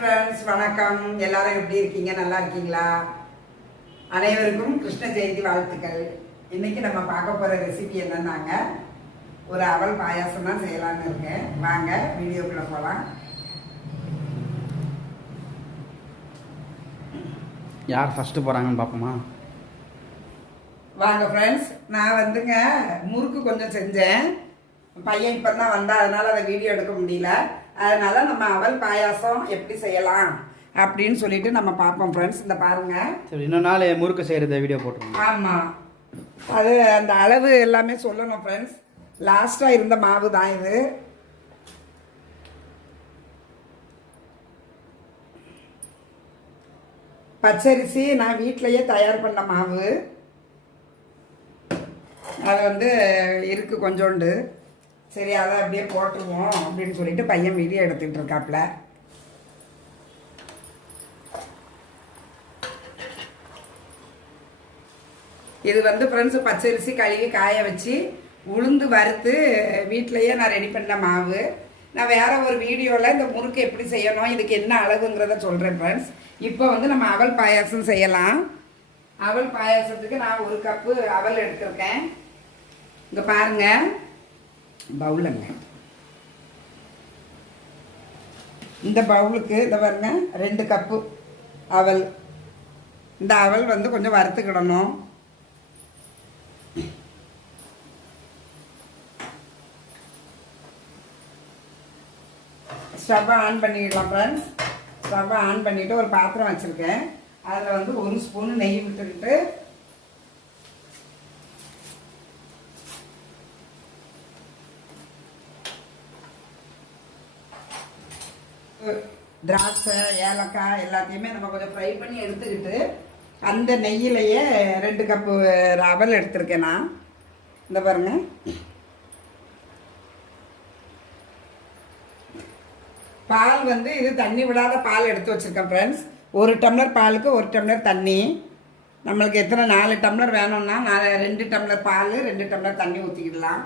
Friends வணக்கம். எல்லாரும் எப்படி இருக்கீங்க? நல்லா இருக்கீங்களா? அனைவருக்கும் கிருஷ்ண ஜெயந்தி வாழ்த்துக்கள். இன்னைக்கு நம்ம பார்க்க போற ரெசிபி என்னன்னாங்க? ஒரு அவல் பாயாசம் தான் செய்யலாம்னு இருக்கேன். வாங்க வீடியோக்குள்ள போகலாம் யார் ஃபஸ்ட்டு போகிறாங்கன்னு பார்ப்போமா? வாங்க ஃப்ரெண்ட்ஸ் நான் வந்துங்க முறுக்கு கொஞ்சம் செஞ்சேன். பையன் இப்போ தான் வந்தா அதனால அதை வீடியோ எடுக்க முடியல. அதனால நம்ம அவல் பாயாசம் எப்படி செய்யலாம் அப்படின்னு சொல்லிட்டு நம்ம பார்ப்போம் ஃப்ரெண்ட்ஸ் இந்த பாருங்க. சரி இன்னொரு நாள் முறுக்கு செய்கிறத வீடியோ போட்டுருவோம் ஆமாம் அது அந்த அளவு எல்லாமே சொல்லணும் ஃப்ரெண்ட்ஸ் லாஸ்ட்டாக இருந்த மாவு தான் இது. பச்சரிசி நான் வீட்டிலையே தயார் பண்ண மாவு. அது வந்து இருக்கு கொஞ்சோண்டு. சரி அதை அப்படியே போட்டுருவோம் அப்படின்னு சொல்லிட்டு பையன் வீடியோ எடுத்துக்கிட்டு இருக்காப்புல இது வந்து ஃப்ரெண்ட்ஸ் பச்சரிசி கழுவி காய வச்சு உளுந்து வறுத்து வீட்டிலையே நான் ரெடி பண்ண மாவு. நான் வேறு ஒரு வீடியோவில் இந்த முறுக்கு எப்படி செய்யணும் இதுக்கு என்ன அளவுங்கிறத சொல்கிறேன் ஃப்ரெண்ட்ஸ் இப்போ வந்து நம்ம அவல் பாயாசம் செய்யலாம். அவல் பாயாசத்துக்கு நான் ஒரு கப்பு அவல் எடுத்திருக்கேன். இங்கே பாருங்க. பவுலுங்க இந்த பவுலுக்கு இதை பாருங்க ரெண்டு கப்பு அவல். இந்த அவல் வந்து கொஞ்சம் வறுத்துக்கிடணும் ஸ்டவ்வை ஆன் பண்ணிடலாம் ஃப்ரெண்ட்ஸ் ஸ்டவ்வை ஆன் பண்ணிவிட்டு ஒரு பாத்திரம் வச்சுருக்கேன். அதில் வந்து ஒரு ஸ்பூன் நெய் விட்டுக்கிட்டு திராட்சை ஏலக்காய் எல்லாத்தையுமே நம்ம கொஞ்சம் ஃப்ரை பண்ணி எடுத்துக்கிட்டு அந்த நெய்யிலையே ரெண்டு கப்பு ரவல் எடுத்திருக்கேன் நான். இந்த பாருங்க. பால் வந்து இது தண்ணி விடாத பால் எடுத்து வச்சுருக்கேன் ஃப்ரெண்ட்ஸ் ஒரு டம்ளர் பாலுக்கு ஒரு டம்ளர் தண்ணி. நம்மளுக்கு எத்தனை நாலு டம்ளர் வேணும்னா நாலு ரெண்டு டம்ளர் பால் ரெண்டு டம்ளர் தண்ணி ஊற்றிக்கிடலாம்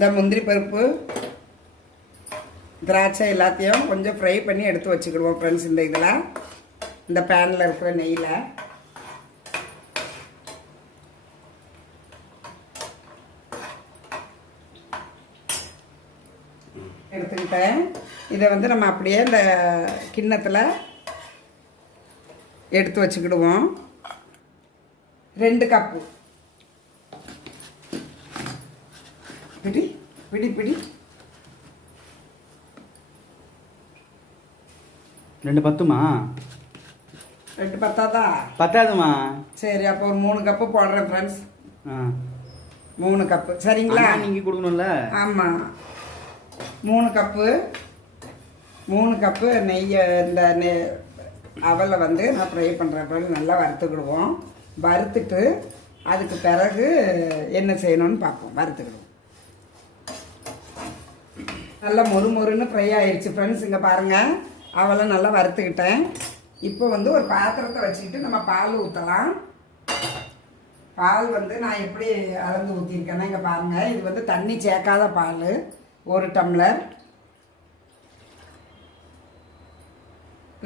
இந்த முந்திரி பருப்பு திராட்சை எல்லாத்தையும் கொஞ்சம் ஃப்ரை பண்ணி எடுத்து வச்சுக்கிடுவோம் ஃப்ரெண்ட்ஸ் இந்த இதில். இந்த பேனில் இருக்கிற நெய்யில். எடுத்துக்கிட்டேன். இதை வந்து நம்ம அப்படியே இந்த கிண்ணத்தில் எடுத்து வச்சுக்கிடுவோம். ரெண்டு கப்பு பிடி பிடி பிடி. ரெண்டு பத்துமா? ரெண்டு பத்தாதா? பத்தாதுமா? சரி அப்போ ஒரு மூணு கப்பு போடுறேன் ஃப்ரெண்ட்ஸ் ஆ. மூணு கப்பு சரிங்களா? நீங்கள் கொடுக்கணும்ல? ஆமாம் மூணு கப்பு மூணு கப்பு நெய் இந்த நெ அவலை வந்து நான் ஃப்ரை பண்ணுறேன் ஃப்ரெண்ட்ஸ் நல்லா வறுத்துக்கிடுவோம். வறுத்துட்டு அதுக்கு பிறகு என்ன செய்யணும்னு பார்ப்போம். வறுத்துக்கிடுவோம். நல்லா மொறு மொறுன்னு ஃப்ரை ஆயிடுச்சு ஃப்ரெண்ட்ஸ் இங்கே பாருங்கள் அவளை நல்லா வறுத்துக்கிட்டேன். இப்போ வந்து ஒரு பாத்திரத்தை வச்சுக்கிட்டு நம்ம பால் ஊற்றலாம் பால் வந்து நான் எப்படி அளந்து ஊற்றிருக்கேன்னா இங்கே பாருங்கள் இது வந்து தண்ணி சேர்க்காத பால். ஒரு டம்ளர்.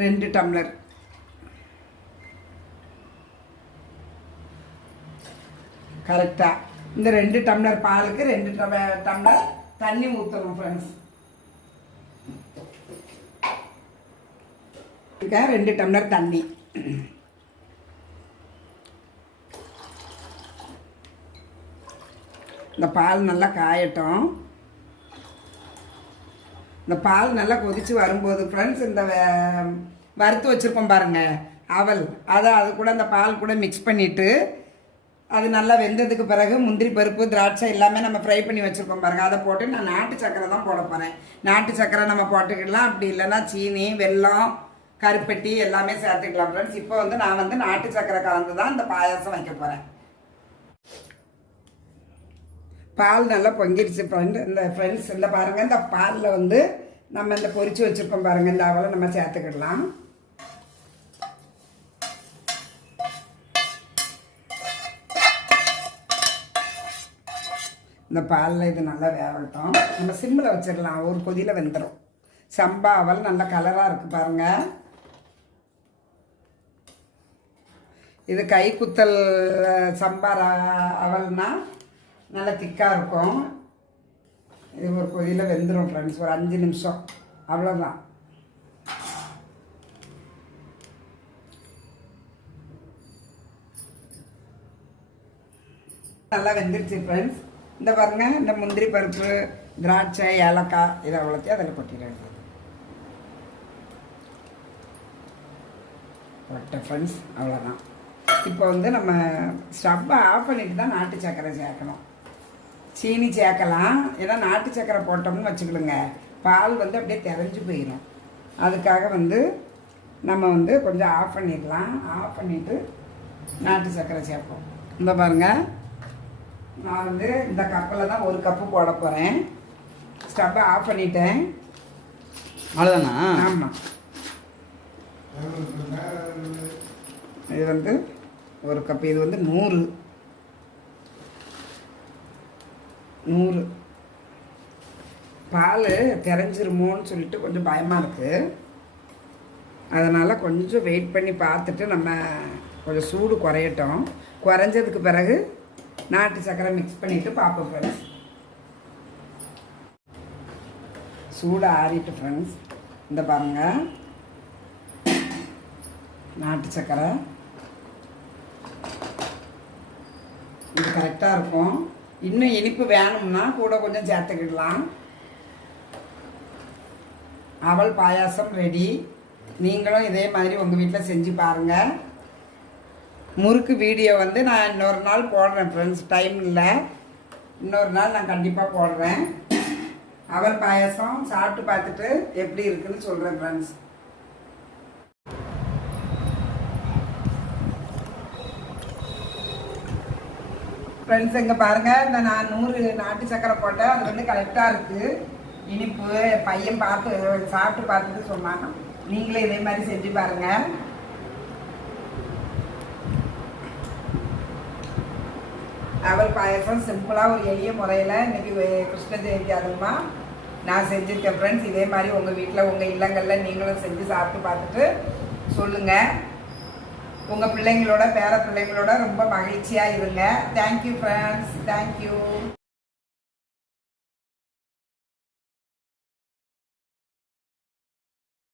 ரெண்டு டம்ளர். கரெக்டாக இந்த ரெண்டு டம்ளர் பாலுக்கு ரெண்டு டம்ளர் தண்ணி ஊற்றணும் ஃப்ரெண்ட்ஸ் ரெண்டு டம்ளர் தண்ணி. இந்த பால் நல்லா காயட்டும். இந்த பால் நல்லா கொதித்து வரும்போது ஃப்ரெண்ட்ஸ் இந்த வே- வறுத்து வச்சுருக்கோம் பாருங்க அவல். அதை அது கூட அந்த பால் கூட மிக்ஸ் பண்ணிவிட்டு அது நல்லா வெந்ததுக்கு பிறகு முந்திரி பருப்பு திராட்சை எல்லாமே நம்ம ஃப்ரை பண்ணி வச்சுருக்கோம் பாருங்கள் அதை போட்டு நான் நாட்டு சக்கரை தான் போட போகிறேன் நாட்டு சக்கரை நம்ம போட்டுக்கிடலாம் அப்படி இல்லைன்னா சீனி வெல்லம் கருப்பட்டி எல்லாமே சேர்த்துக்கலாம் ஃப்ரெண்ட்ஸ் இப்போ வந்து நான் வந்து நாட்டு சக்கரை கலந்து தான் இந்த பாயாசம் வைக்க போகிறேன் பால் நல்லா பொங்கிடுச்சு ஃப்ரெண்டு இந்த ஃப்ரெண்ட்ஸ் இந்த பாருங்கள் இந்த பாலில் வந்து நம்ம இந்த பொரிச்சு வச்சுருக்கோம் பாருங்கள் இந்த அவளை நம்ம சேர்த்துக்கிடலாம். இந்த பாலில் இது நல்லா வேகட்டும். நம்ம சிம்மில் வச்சிடலாம் ஒரு கொதியில் வெந்துடும் சம்பா அவல் நல்ல கலராக இருக்குது பாருங்கள் இது கை குத்தல் சம்பார் அவல்னா நல்லா திக்காக இருக்கும். இது ஒரு கொதியில் வெந்துடும் ஃப்ரெண்ட்ஸ் ஒரு அஞ்சு நிமிஷம். அவ்வளோதான் நல்லா வெந்துருச்சு ஃப்ரெண்ட்ஸ் இந்த பாருங்க இந்த முந்திரி பருப்பு திராட்சை ஏலக்காய் இதை அவ்வளோத்தையும் அதில் கொட்டிடுறது பட்ட ஃப்ரெண்ட்ஸ் அவ்வளோதான் இப்போ வந்து நம்ம ஸ்டவ்வை ஆஃப் பண்ணிட்டு தான் நாட்டு சர்க்கரை சேர்க்கணும். சீனி சேர்க்கலாம். ஏன்னா நாட்டு சர்க்கரை போட்டோம்னு வச்சுக்கிடுங்க பால் வந்து அப்படியே தெரிஞ்சு போயிடும் அதுக்காக வந்து நம்ம வந்து கொஞ்சம் ஆஃப் பண்ணிடலாம். ஆஃப் பண்ணிவிட்டு நாட்டு சர்க்கரை சேர்ப்போம். இந்த பாருங்க. நான் வந்து இந்த கப்பில் தான் ஒரு கப்பு போட போகிறேன் ஸ்டவ்வை ஆஃப் பண்ணிட்டேன். அவ்வளோதானா ஆமாம் இது வந்து ஒரு கப். இது வந்து நூறு. நூறு. பால் தெரிஞ்சிருமோன்னு சொல்லிட்டு கொஞ்சம் பயமாக இருக்குது அதனால் கொஞ்சம் வெயிட் பண்ணி பார்த்துட்டு நம்ம கொஞ்சம் சூடு குறையட்டும். குறைஞ்சதுக்கு பிறகு நாட்டு சர்க்கரை மிக்ஸ் பண்ணிவிட்டு பார்ப்போம் ஃப்ரெண்ட்ஸ் சூடு ஆறிட்டு ஃப்ரெண்ட்ஸ் இந்த பாருங்கள் நாட்டு சர்க்கரை இது கரெக்டாக இருக்கும். இன்னும் இனிப்பு வேணும்னா கூட கொஞ்சம் சேர்த்துக்கிடலாம். அவள் பாயாசம் ரெடி நீங்களும் இதே மாதிரி உங்கள் வீட்டில் செஞ்சு பாருங்கள் முறுக்கு வீடியோ வந்து நான் இன்னொரு நாள் போடுறேன் ஃப்ரெண்ட்ஸ் டைம் இல்லை. இன்னொரு நாள் நான் கண்டிப்பாக போடுறேன். அவள் பாயாசம் சாப்பிட்டு பார்த்துட்டு எப்படி இருக்குன்னு சொல்கிறேன் ஃப்ரெண்ட்ஸ் ஃப்ரெண்ட்ஸ் இங்கே பாருங்கள் இந்த நான் நூறு நாட்டு சக்கரை போட்டேன். அது வந்து கரெக்டாக இருக்குது இனிப்பு பையன் பார்த்து சாப்பிட்டு பார்த்துட்டு சொன்னாங்க. நீங்களே இதே மாதிரி செஞ்சு பாருங்கள் அவர் பாயசம் சிம்பிளாக ஒரு எளிய முறையில் இன்றைக்கி கிருஷ்ண ஜெயந்தி அதுமா நான் செஞ்சுருக்கேன். ஃப்ரெண்ட்ஸ் இதே மாதிரி உங்கள் வீட்டில் உங்கள் இல்லங்களில் நீங்களும் செஞ்சு சாப்பிட்டு பார்த்துட்டு சொல்லுங்கள் உங்கள் பிள்ளைங்களோட பேர பிள்ளைங்களோட ரொம்ப மகிழ்ச்சியாக இருங்க. Thank you friends thank you